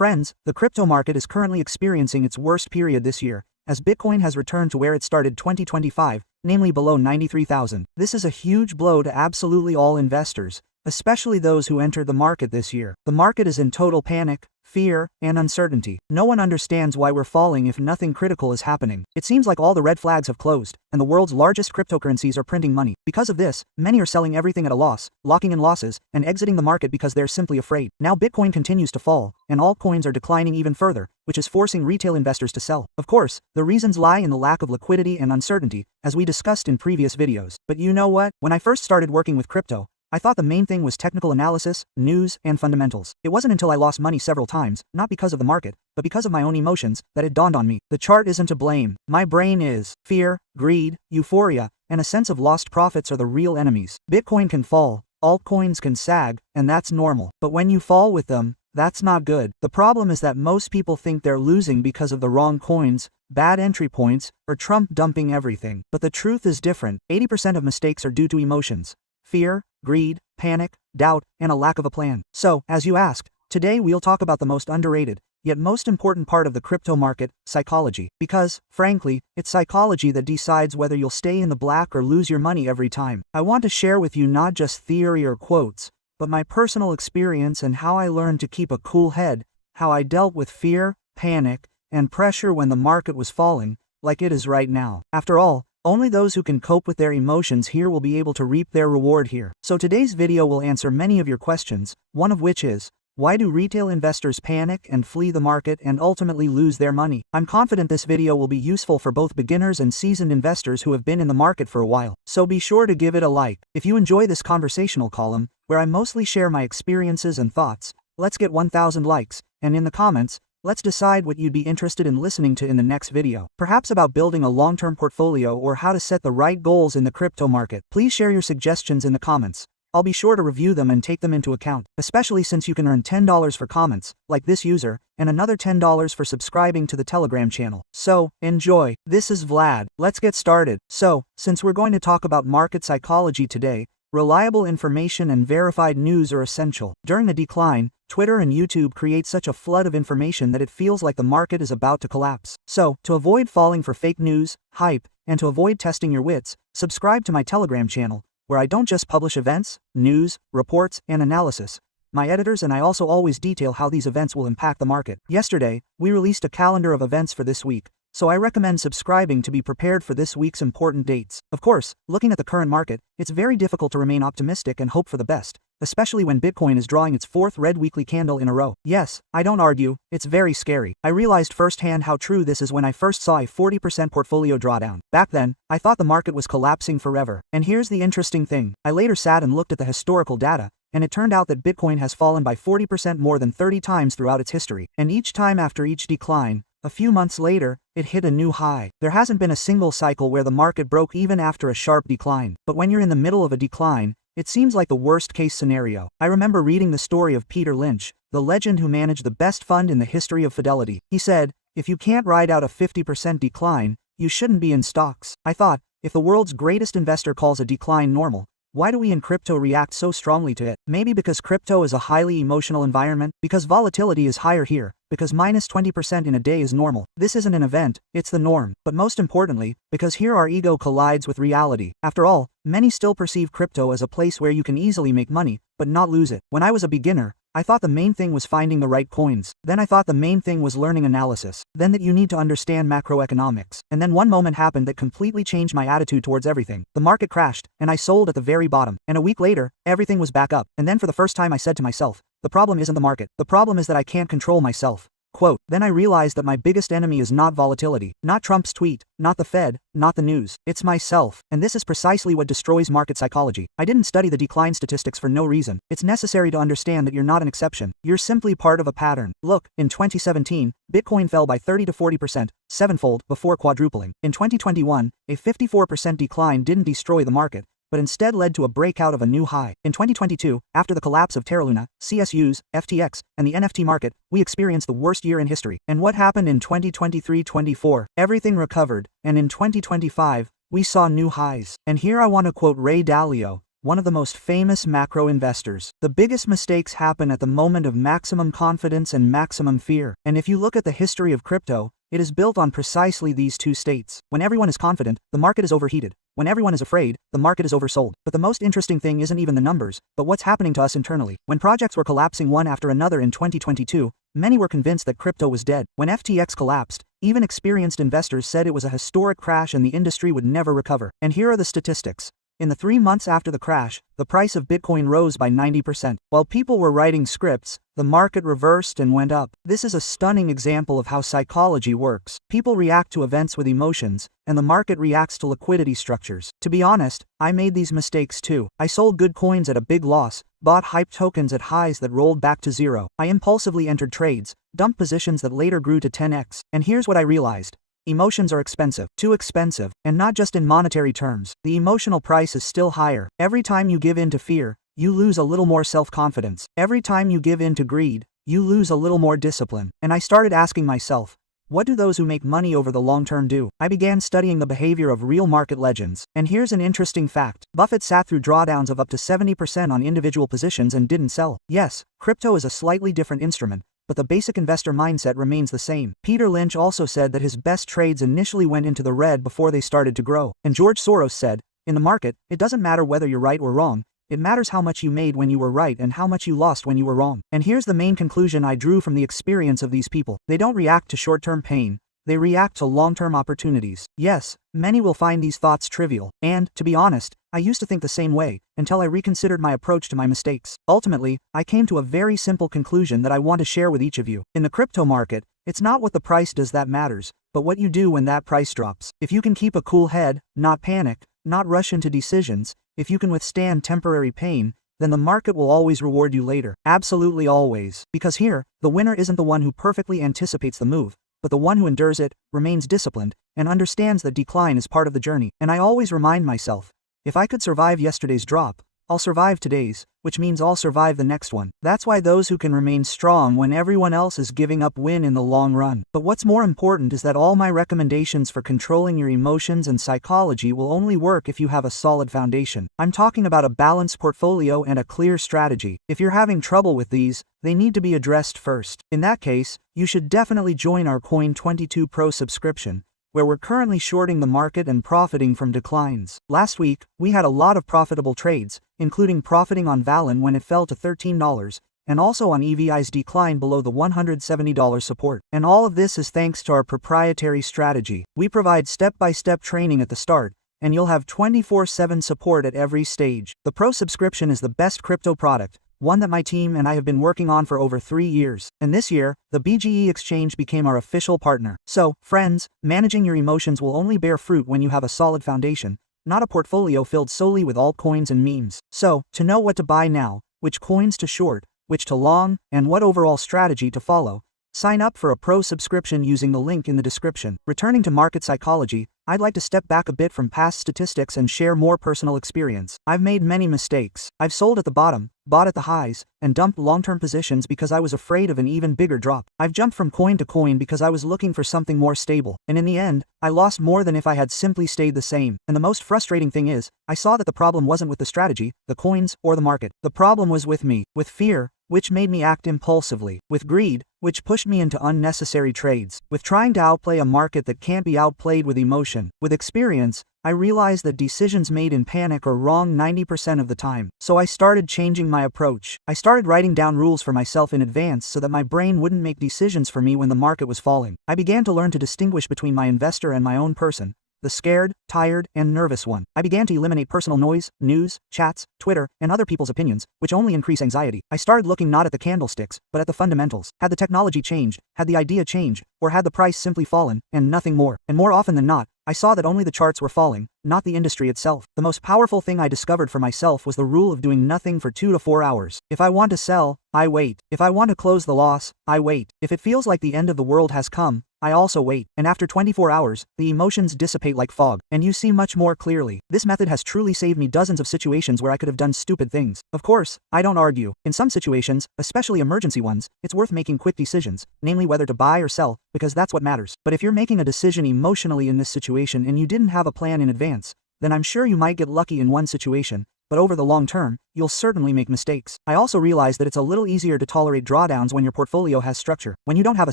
Friends, the crypto market is currently experiencing its worst period this year, as Bitcoin has returned to where it started 2025, namely below 93,000. This is a huge blow to absolutely all investors, especially those who entered the market this year. The market is in total panic, fear, and uncertainty. No one understands why we're falling if nothing critical is happening. It seems like all the red flags have closed, and the world's largest cryptocurrencies are printing money. Because of this, many are selling everything at a loss, locking in losses, and exiting the market because they're simply afraid. Now Bitcoin continues to fall, and altcoins are declining even further, which is forcing retail investors to sell. Of course, the reasons lie in the lack of liquidity and uncertainty, as we discussed in previous videos. But you know what? When I first started working with crypto, I thought the main thing was technical analysis, news, and fundamentals. It wasn't until I lost money several times, not because of the market, but because of my own emotions, that it dawned on me. The chart isn't to blame. My brain is. Fear, greed, euphoria, and a sense of lost profits are the real enemies. Bitcoin can fall, altcoins can sag, and that's normal. But when you fall with them, that's not good. The problem is that most people think they're losing because of the wrong coins, bad entry points, or Trump dumping everything. But the truth is different. 80% of mistakes are due to emotions. Fear, greed, panic, doubt, and a lack of a plan. So, as you asked, today we'll talk about the most underrated, yet most important part of the crypto market, psychology. Because, frankly, it's psychology that decides whether you'll stay in the black or lose your money every time. I want to share with you not just theory or quotes, but my personal experience and how I learned to keep a cool head, how I dealt with fear, panic, and pressure when the market was falling, like it is right now. After all, only those who can cope with their emotions here will be able to reap their reward here. So today's video will answer many of your questions, one of which is, why do retail investors panic and flee the market and ultimately lose their money? I'm confident this video will be useful for both beginners and seasoned investors who have been in the market for a while. So be sure to give it a like. If you enjoy this conversational column, where I mostly share my experiences and thoughts, let's get 1,000 likes, and in the comments, let's decide what you'd be interested in listening to in the next video. Perhaps about building a long-term portfolio or how to set the right goals in the crypto market. Please share your suggestions in the comments. I'll be sure to review them and take them into account, especially since you can earn $10 for comments, like this user, and another $10 for subscribing to the Telegram channel. So, enjoy. This is Vlad. Let's get started. So, since we're going to talk about market psychology today, reliable information and verified news are essential. During the decline, Twitter and YouTube create such a flood of information that it feels like the market is about to collapse. So, to avoid falling for fake news, hype, and to avoid testing your wits, subscribe to my Telegram channel, where I don't just publish events, news, reports, and analysis. My editors and I also always detail how these events will impact the market. Yesterday, we released a calendar of events for this week, so I recommend subscribing to be prepared for this week's important dates. Of course, looking at the current market, it's very difficult to remain optimistic and hope for the best, especially when Bitcoin is drawing its fourth red weekly candle in a row. Yes, I don't argue, it's very scary. I realized firsthand how true this is when I first saw a 40% portfolio drawdown. Back then, I thought the market was collapsing forever. And here's the interesting thing. I later sat and looked at the historical data, and it turned out that Bitcoin has fallen by 40% more than 30 times throughout its history. And each time after each decline, a few months later, it hit a new high. There hasn't been a single cycle where the market broke even after a sharp decline. But when you're in the middle of a decline, it seems like the worst-case scenario. I remember reading the story of Peter Lynch, the legend who managed the best fund in the history of Fidelity. He said, "If you can't ride out a 50% decline, you shouldn't be in stocks." I thought, if the world's greatest investor calls a decline normal, why do we in crypto react so strongly to it? Maybe because crypto is a highly emotional environment, because volatility is higher here, because minus 20% in a day is normal. This isn't an event, it's the norm. But most importantly, because here our ego collides with reality. After all, many still perceive crypto as a place where you can easily make money, but not lose it. When I was a beginner, I thought the main thing was finding the right coins. Then I thought the main thing was learning analysis. Then that you need to understand macroeconomics. And then one moment happened that completely changed my attitude towards everything. The market crashed, and I sold at the very bottom. And a week later, everything was back up. And then for the first time I said to myself, the problem isn't the market. The problem is that I can't control myself. Quote, then I realized that my biggest enemy is not volatility, not Trump's tweet, not the Fed, not the news. It's myself. And this is precisely what destroys market psychology. I didn't study the decline statistics for no reason. It's necessary to understand that you're not an exception. You're simply part of a pattern. Look, in 2017, Bitcoin fell by 30 to 40%, sevenfold, before quadrupling. In 2021, a 54% decline didn't destroy the market, but instead led to a breakout of a new high. In 2022, after the collapse of Terra Luna, CSUs, FTX, and the NFT market, we experienced the worst year in history. And what happened in 2023-24? Everything recovered, and in 2025, we saw new highs. And here I want to quote Ray Dalio, one of the most famous macro investors. The biggest mistakes happen at the moment of maximum confidence and maximum fear. And if you look at the history of crypto, it is built on precisely these two states. When everyone is confident, the market is overheated. When everyone is afraid, the market is oversold. But the most interesting thing isn't even the numbers, but what's happening to us internally. When projects were collapsing one after another in 2022, many were convinced that crypto was dead. When FTX collapsed, even experienced investors said it was a historic crash and the industry would never recover. And here are the statistics. In the 3 months after the crash, the price of Bitcoin rose by 90%. While people were writing scripts, the market reversed and went up. This is a stunning example of how psychology works. People react to events with emotions, and the market reacts to liquidity structures. To be honest, I made these mistakes too. I sold good coins at a big loss, bought hype tokens at highs that rolled back to zero. I impulsively entered trades, dumped positions that later grew to 10x. And here's what I realized. Emotions are expensive, too expensive, and not just in monetary terms. The emotional price is still higher. Every time you give in to fear, you lose a little more self-confidence. Every time you give in to greed, you lose a little more discipline. And I started asking myself, what do those who make money over the long term do? I began studying the behavior of real market legends. And here's an interesting fact. Buffett sat through drawdowns of up to 70% on individual positions and didn't sell. Yes, crypto is a slightly different instrument, but the basic investor mindset remains the same. Peter Lynch also said that his best trades initially went into the red before they started to grow. And George Soros said, in the market, it doesn't matter whether you're right or wrong, it matters how much you made when you were right and how much you lost when you were wrong. And here's the main conclusion I drew from the experience of these people. They don't react to short-term pain, they react to long-term opportunities. Yes, many will find these thoughts trivial, and, to be honest, I used to think the same way, until I reconsidered my approach to my mistakes. Ultimately, I came to a very simple conclusion that I want to share with each of you. In the crypto market, it's not what the price does that matters, but what you do when that price drops. If you can keep a cool head, not panic, not rush into decisions, if you can withstand temporary pain, then the market will always reward you later. Absolutely always. Because here, the winner isn't the one who perfectly anticipates the move, but the one who endures it, remains disciplined, and understands that decline is part of the journey. And I always remind myself, if I could survive yesterday's drop, I'll survive today's, which means I'll survive the next one. That's why those who can remain strong when everyone else is giving up win in the long run. But what's more important is that all my recommendations for controlling your emotions and psychology will only work if you have a solid foundation. I'm talking about a balanced portfolio and a clear strategy. If you're having trouble with these, they need to be addressed first. In that case, you should definitely join our Coin22 Pro subscription, where we're currently shorting the market and profiting from declines. Last week, we had a lot of profitable trades, including profiting on Valen when it fell to $13, and also on EVI's decline below the $170 support. And all of this is thanks to our proprietary strategy. We provide step-by-step training at the start, and you'll have 24/7 support at every stage. The Pro subscription is the best crypto product, one that my team and I have been working on for over 3 years. And this year, the BGE exchange became our official partner. So, friends, managing your emotions will only bear fruit when you have a solid foundation, not a portfolio filled solely with altcoins and memes. So, to know what to buy now, which coins to short, which to long, and what overall strategy to follow, sign up for a Pro subscription using the link in the description. Returning to market psychology, I'd like to step back a bit from past statistics and share more personal experience. I've made many mistakes. I've sold at the bottom, bought at the highs, and dumped long-term positions because I was afraid of an even bigger drop. I've jumped from coin to coin because I was looking for something more stable. And in the end, I lost more than if I had simply stayed the same. And the most frustrating thing is, I saw that the problem wasn't with the strategy, the coins, or the market. The problem was with me, with fear, which made me act impulsively, with greed, which pushed me into unnecessary trades, with trying to outplay a market that can't be outplayed with emotion. With experience, I realized that decisions made in panic are wrong 90% of the time. So I started changing my approach. I started writing down rules for myself in advance so that my brain wouldn't make decisions for me when the market was falling. I began to learn to distinguish between my investor and my own person, the scared, tired, and nervous one. I began to eliminate personal noise, news, chats, Twitter, and other people's opinions, which only increase anxiety. I started looking not at the candlesticks, but at the fundamentals. Had the technology changed, had the idea changed, or had the price simply fallen, and nothing more. And more often than not, I saw that only the charts were falling, not the industry itself. The most powerful thing I discovered for myself was the rule of doing nothing for 2 to 4 hours. If I want to sell, I wait. If I want to close the loss, I wait. If it feels like the end of the world has come, I also wait. And after 24 hours, the emotions dissipate like fog, and you see much more clearly. This method has truly saved me dozens of situations where I could have done stupid things. Of course, I don't argue. In some situations, especially emergency ones, it's worth making quick decisions, namely whether to buy or sell, because that's what matters. But if you're making a decision emotionally in this situation and you didn't have a plan in advance, then I'm sure you might get lucky in one situation, but over the long term, you'll certainly make mistakes. I also realized that it's a little easier to tolerate drawdowns when your portfolio has structure, when you don't have a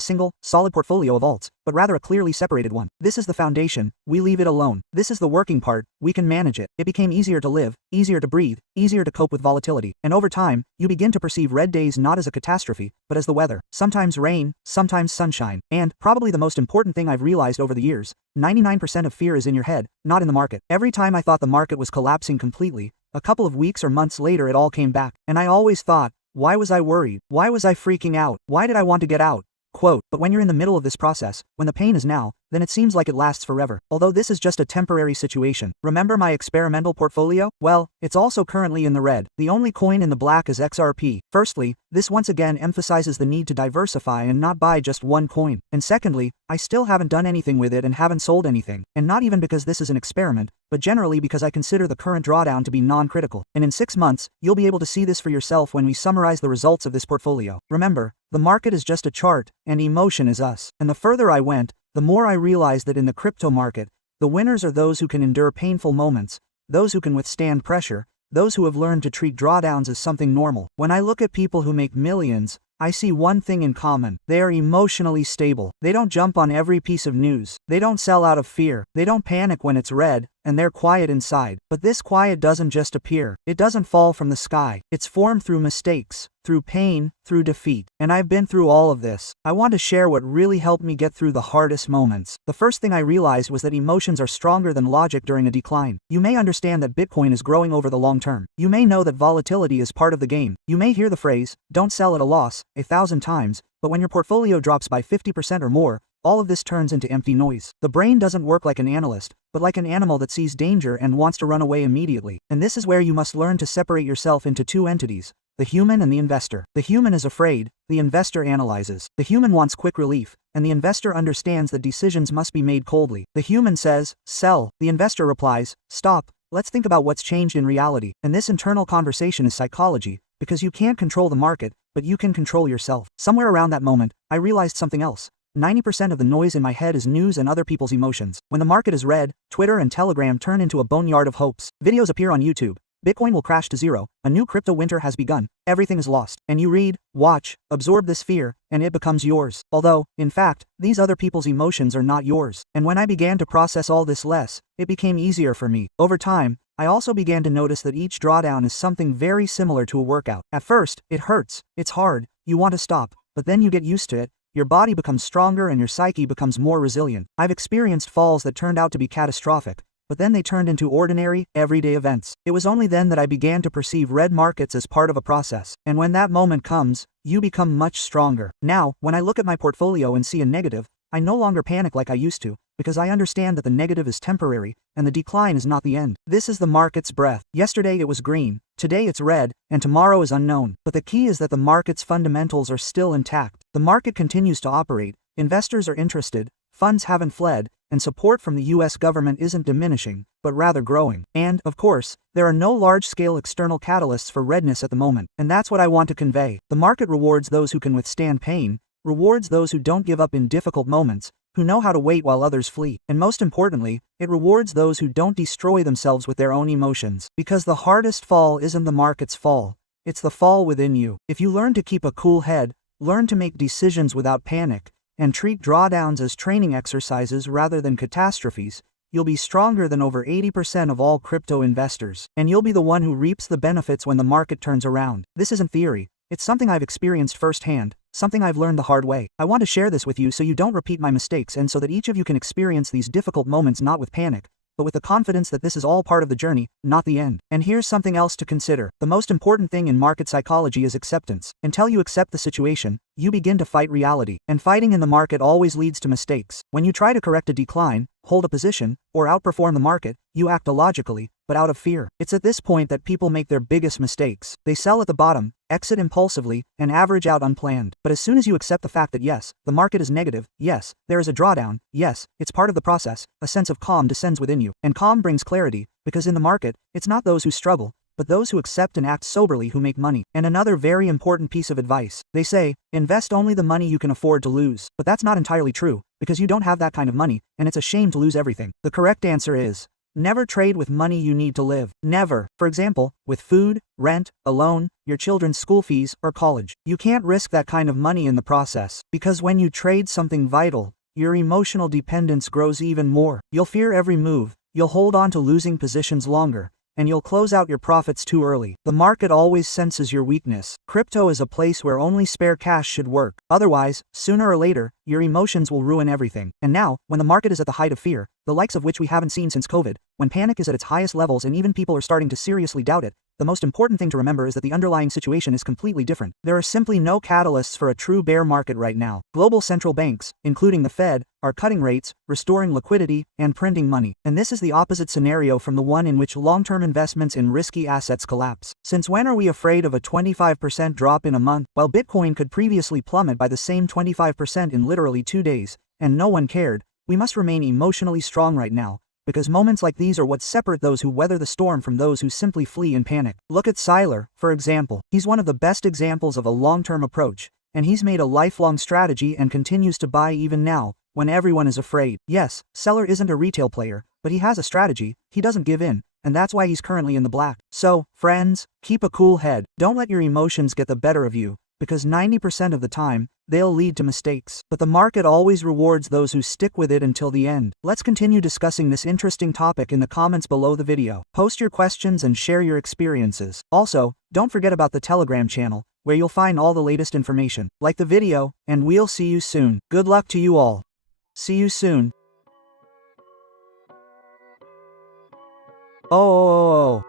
single, solid portfolio of alts, but rather a clearly separated one. This is the foundation, we leave it alone. This is the working part, we can manage it. It became easier to live, easier to breathe, easier to cope with volatility. And over time, you begin to perceive red days not as a catastrophe, but as the weather. Sometimes rain, sometimes sunshine. And, probably the most important thing I've realized over the years, 99% of fear is in your head, not in the market. Every time I thought the market was collapsing completely, a couple of weeks or months later it all came back. And I always thought, why was I worried? Why was I freaking out? Why did I want to get out? Quote, but when you're in the middle of this process, when the pain is now, then it seems like it lasts forever. Although this is just a temporary situation. Remember my experimental portfolio? Well, it's also currently in the red. The only coin in the black is XRP. Firstly, this once again emphasizes the need to diversify and not buy just one coin. And secondly, I still haven't done anything with it and haven't sold anything. And not even because this is an experiment, but generally because I consider the current drawdown to be non-critical. And in 6 months, you'll be able to see this for yourself when we summarize the results of this portfolio. Remember, the market is just a chart, and emotion is us. And the further I went, the more I realized that in the crypto market, the winners are those who can endure painful moments, those who can withstand pressure, those who have learned to treat drawdowns as something normal. When I look at people who make millions, I see one thing in common. They are emotionally stable. They don't jump on every piece of news. They don't sell out of fear. They don't panic when it's red, and they're quiet inside. But this quiet doesn't just appear. It doesn't fall from the sky. It's formed through mistakes, through pain, through defeat. And I've been through all of this. I want to share what really helped me get through the hardest moments. The first thing I realized was that emotions are stronger than logic during a decline. You may understand that Bitcoin is growing over the long term. You may know that volatility is part of the game. You may hear the phrase, don't sell at a loss, 1,000 times, but when your portfolio drops by 50% or more, all of this turns into empty noise. The brain doesn't work like an analyst, but like an animal that sees danger and wants to run away immediately. And this is where you must learn to separate yourself into two entities, the human and the investor. The human is afraid, the investor analyzes. The human wants quick relief, and the investor understands that decisions must be made coldly. The human says, sell. The investor replies, stop, let's think about what's changed in reality. And this internal conversation is psychology, because you can't control the market, but you can control yourself. Somewhere around that moment, I realized something else. 90% of the noise in my head is news and other people's emotions. When the market is red, Twitter and Telegram turn into a boneyard of hopes. Videos appear on YouTube. Bitcoin will crash to zero. A new crypto winter has begun. Everything is lost. And you read, watch, absorb this fear, and it becomes yours. Although, in fact, these other people's emotions are not yours. And when I began to process all this less, it became easier for me. Over time, I also began to notice that each drawdown is something very similar to a workout. At first, it hurts, it's hard, you want to stop, but then you get used to it, your body becomes stronger and your psyche becomes more resilient. I've experienced falls that turned out to be catastrophic, but then they turned into ordinary, everyday events. It was only then that I began to perceive red markets as part of a process. And when that moment comes, you become much stronger. Now, when I look at my portfolio and see a negative, I no longer panic like I used to, because I understand that the negative is temporary, and the decline is not the end. This is the market's breath. Yesterday it was green, today it's red, and tomorrow is unknown. But the key is that the market's fundamentals are still intact. The market continues to operate, investors are interested, funds haven't fled, and support from the US government isn't diminishing, but rather growing. And, of course, there are no large-scale external catalysts for redness at the moment. And that's what I want to convey. The market rewards those who can withstand pain, rewards those who don't give up in difficult moments, who know how to wait while others flee. And most importantly, it rewards those who don't destroy themselves with their own emotions. Because the hardest fall isn't the market's fall, it's the fall within you. If you learn to keep a cool head, learn to make decisions without panic, and treat drawdowns as training exercises rather than catastrophes, you'll be stronger than over 80% of all crypto investors. And you'll be the one who reaps the benefits when the market turns around. This isn't theory. It's something I've experienced firsthand, something I've learned the hard way. I want to share this with you so you don't repeat my mistakes and so that each of you can experience these difficult moments not with panic, but with the confidence that this is all part of the journey, not the end. And here's something else to consider. The most important thing in market psychology is acceptance. Until you accept the situation, you begin to fight reality. And fighting in the market always leads to mistakes. When you try to correct a decline, hold a position, or outperform the market, you act illogically, but out of fear. It's at this point that people make their biggest mistakes. They sell at the bottom, exit impulsively, and average out unplanned. But as soon as you accept the fact that yes, the market is negative, yes, there is a drawdown, yes, it's part of the process, a sense of calm descends within you. And calm brings clarity, because in the market, it's not those who struggle, but those who accept and act soberly who make money. And another very important piece of advice. They say, invest only the money you can afford to lose. But that's not entirely true, because you don't have that kind of money, and it's a shame to lose everything. The correct answer is, Never trade with money you need to live. Never. For example, with food, rent, a loan, your children's school fees, or college. You can't risk that kind of money in the process, because when you trade something vital, your emotional dependence grows even more. You'll fear every move, you'll hold on to losing positions longer, and you'll close out your profits too early. The market always senses your weakness. Crypto is a place where only spare cash should work. Otherwise, sooner or later, your emotions will ruin everything. And now, when the market is at the height of fear, the likes of which we haven't seen since COVID, when panic is at its highest levels and even people are starting to seriously doubt it, the most important thing to remember is that the underlying situation is completely different. There are simply no catalysts for a true bear market right now. Global central banks, including the Fed, are cutting rates, restoring liquidity, and printing money. And this is the opposite scenario from the one in which long-term investments in risky assets collapse. Since when are we afraid of a 25% drop in a month, while Bitcoin could previously plummet by the same 25% in literally 2 days, and no one cared? We must remain emotionally strong right now, because moments like these are what separate those who weather the storm from those who simply flee in panic. Look at Siler, for example. He's one of the best examples of a long-term approach, and he's made a lifelong strategy and continues to buy even now, when everyone is afraid. Yes, Seller isn't a retail player, but he has a strategy, he doesn't give in, and that's why he's currently in the black. So, friends, keep a cool head. Don't let your emotions get the better of you, because 90% of the time, they'll lead to mistakes. But the market always rewards those who stick with it until the end. Let's continue discussing this interesting topic in the comments below the video. Post your questions and share your experiences. Also, don't forget about the Telegram channel, where you'll find all the latest information. Like the video, and we'll see you soon. Good luck to you all. See you soon. Oh.